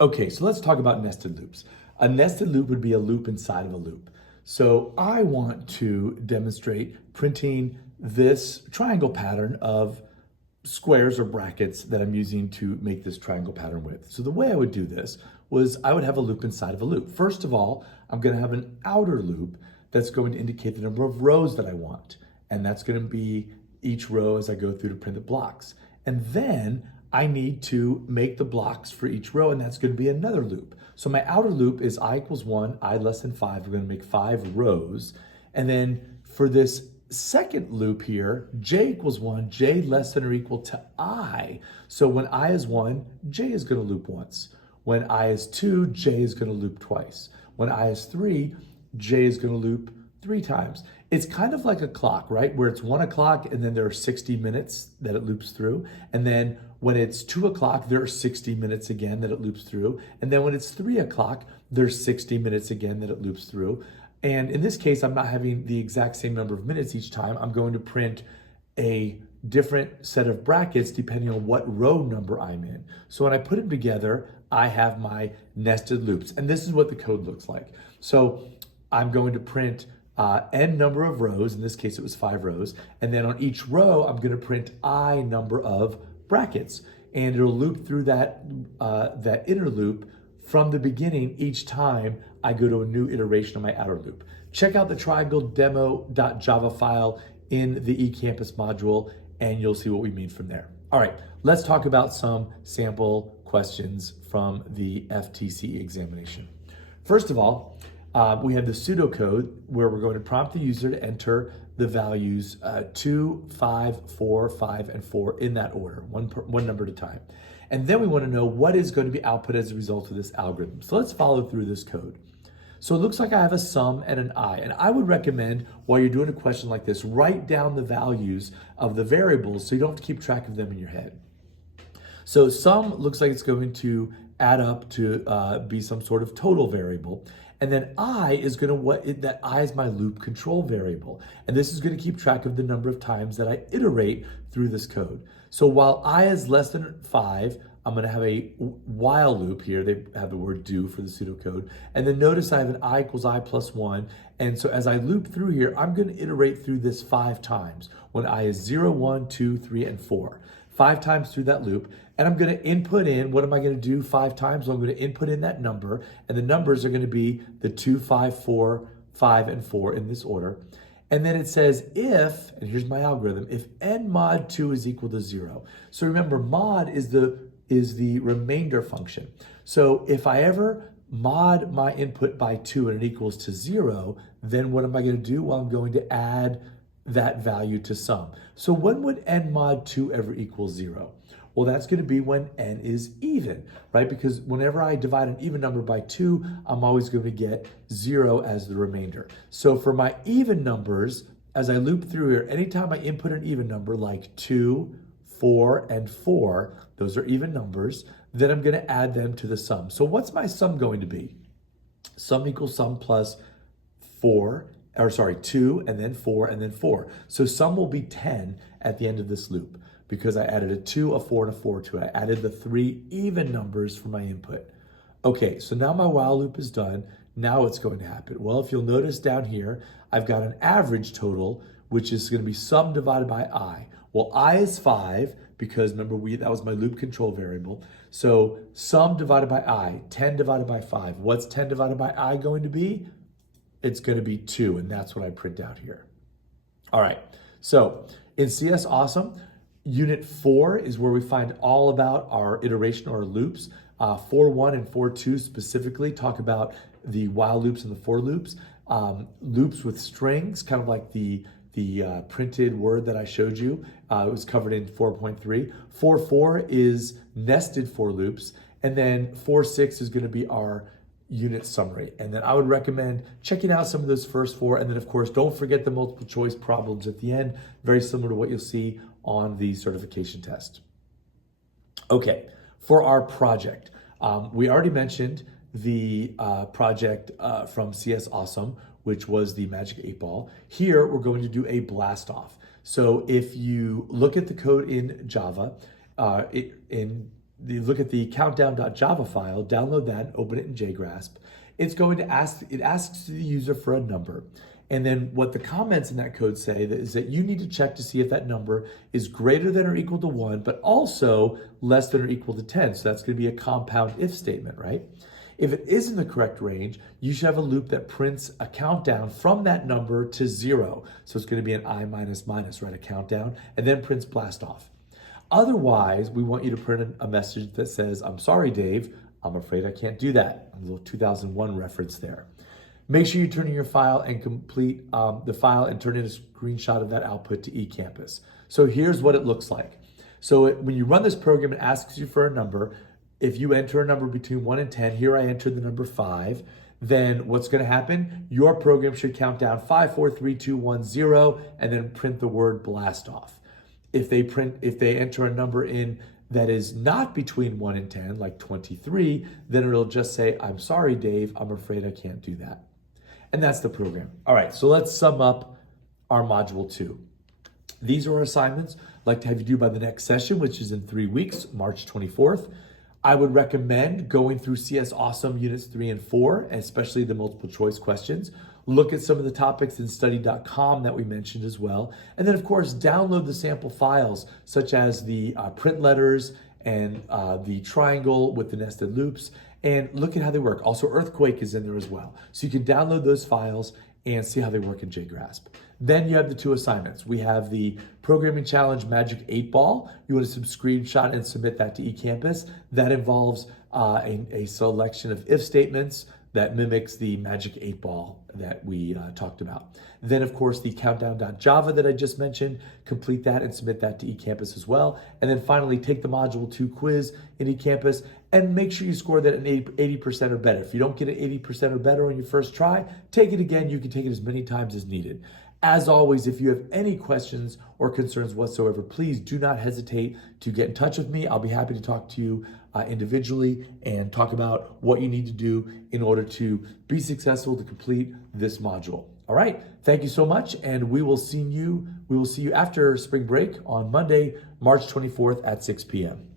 Okay, so let's talk about nested loops. A nested loop would be a loop inside of a loop. So I want to demonstrate printing this triangle pattern of squares or brackets that I'm using to make this triangle pattern with. So the way I would do this was I would have a loop inside of a loop. First of all, I'm going to have an outer loop that's going to indicate the number of rows that I want. And that's going to be each row as I go through to print the blocks. And then I need to make the blocks for each row, and that's going to be another loop. So my outer loop is I equals 1, I less than 5. We're going to make 5 rows. And then for this second loop here, j equals 1, j less than or equal to I. So when I is 1, j is going to loop once. When I is 2, j is going to loop twice. When I is 3, j is going to loop 3 times. It's kind of like a clock, right? Where it's 1 o'clock and then there are 60 minutes that it loops through. And then when it's 2 o'clock, there are 60 minutes again that it loops through. And then when it's 3 o'clock, there's 60 minutes again that it loops through. And in this case, I'm not having the exact same number of minutes each time. I'm going to print a different set of brackets depending on what row number I'm in. So when I put them together, I have my nested loops. And this is what the code looks like. So I'm going to print n number of rows. In this case, it was 5 rows. And then on each row, I'm going to print I number of brackets. And it'll loop through that inner loop from the beginning each time I go to a new iteration of my outer loop. Check out the triangle demo.java file in the eCampus module, and you'll see what we mean from there. All right, let's talk about some sample questions from the FTCE examination. First of all, we have the pseudocode where we're going to prompt the user to enter the values 2, 5, 4, 5, and 4 in that order, one number at a time. And then we want to know what is going to be output as a result of this algorithm. So let's follow through this code. So it looks like I have a sum and an I. And I would recommend, while you're doing a question like this, write down the values of the variables so you don't have to keep track of them in your head. So sum looks like it's going to add up to be some sort of total variable. And then I is going to, that I is my loop control variable. And this is going to keep track of the number of times that I iterate through this code. So while I is less than 5, I'm going to have a while loop here. They have the word do for the pseudocode. And then notice I have an I equals I plus 1. And so as I loop through here, I'm going to iterate through this 5 times when I is 0, 1, 2, 3, and 4. 5 times through that loop. And I'm going to input in, what am I going to do 5 times? Well, I'm going to input in that number. And the numbers are going to be the 2, 5, 4, 5, and 4 in this order. And then it says if, and here's my algorithm, if n mod 2 is equal to 0. So remember, mod is the remainder function. So if I ever mod my input by 2 and it equals to 0, then what am I going to do? Well, I'm going to add that value to sum. So when would n mod 2 ever equal 0? Well, that's going to be when n is even, right? Because whenever I divide an even number by 2, I'm always going to get 0 as the remainder. So for my even numbers, as I loop through here, anytime I input an even number like 2, 4, and 4, those are even numbers, then I'm going to add them to the sum. So what's my sum going to be? Sum equals sum plus 2, and then 4, and then 4. So sum will be 10 at the end of this loop because I added a 2, a 4, and a 4 to it. I added the 3 even numbers for my input. Okay, so now my while loop is done. Now what's going to happen? Well, if you'll notice down here, I've got an average total, which is going to be sum divided by I. Well, I is 5 because remember that was my loop control variable. So sum divided by I, 10 divided by 5. What's 10 divided by I going to be? It's going to be 2, and that's what I print out here. All right, so in CS Awesome, Unit 4 is where we find all about our iteration or loops. 4.1 and 4.2 specifically talk about the while loops and the for loops. Loops with strings, kind of like the printed word that I showed you. It was covered in 4.3. 4.4 is nested for loops. And then 4.6 is going to be our unit summary. And then I would recommend checking out some of those first 4. And then, of course, don't forget the multiple choice problems at the end, very similar to what you'll see on the certification test. Okay, for our project, we already mentioned the project from CS Awesome, which was the Magic 8 Ball. Here, we're going to do a blast off. So if you look at the code in Java, in you look at the countdown.java file, download that, open it in JGrasp. It's going to asks the user for a number. And then what the comments in that code say is that you need to check to see if that number is greater than or equal to 1, but also less than or equal to 10. So that's going to be a compound if statement, right? If it is in the correct range, you should have a loop that prints a countdown from that number to 0. So it's going to be an I minus minus, right? A countdown, and then prints blast off. Otherwise, we want you to print a message that says, I'm sorry, Dave, I'm afraid I can't do that. A little 2001 reference there. Make sure you turn in your file and complete the file and turn in a screenshot of that output to eCampus. So here's what it looks like. So when you run this program, it asks you for a number. If you enter a number between 1 and 10, here I entered the number 5, then what's going to happen? Your program should count down 5, 4, 3, 2, 1, 0, and then print the word blast off. If they enter a number in that is not between 1 and 10, like 23, then it'll just say, I'm sorry, Dave, I'm afraid I can't do that. And that's the program. All right, so let's sum up our module 2. These are our assignments I'd like to have you do by the next session, which is in 3 weeks, March 24th. I would recommend going through CS Awesome Units 3 and 4, especially the multiple choice questions. Look at some of the topics in study.com that we mentioned as well. And then, of course, download the sample files, such as the print letters and the triangle with the nested loops, and look at how they work. Also, Earthquake is in there as well. So you can download those files and see how they work in JGrasp. Then you have the 2 assignments. We have the Programming Challenge Magic 8 Ball. You want to screenshot and submit that to eCampus. That involves a selection of if statements that mimics the Magic 8 Ball that we talked about. Then, of course, the countdown.java that I just mentioned, complete that and submit that to eCampus as well. And then finally, take the Module 2 quiz in eCampus and make sure you score that at 80% or better. If you don't get it 80% or better on your first try, take it again. You can take it as many times as needed. As always, if you have any questions or concerns whatsoever, please do not hesitate to get in touch with me. I'll be happy to talk to you individually and talk about what you need to do in order to be successful to complete this module. All right, thank you so much, and we will see you after spring break on Monday, March 24th at 6 p.m.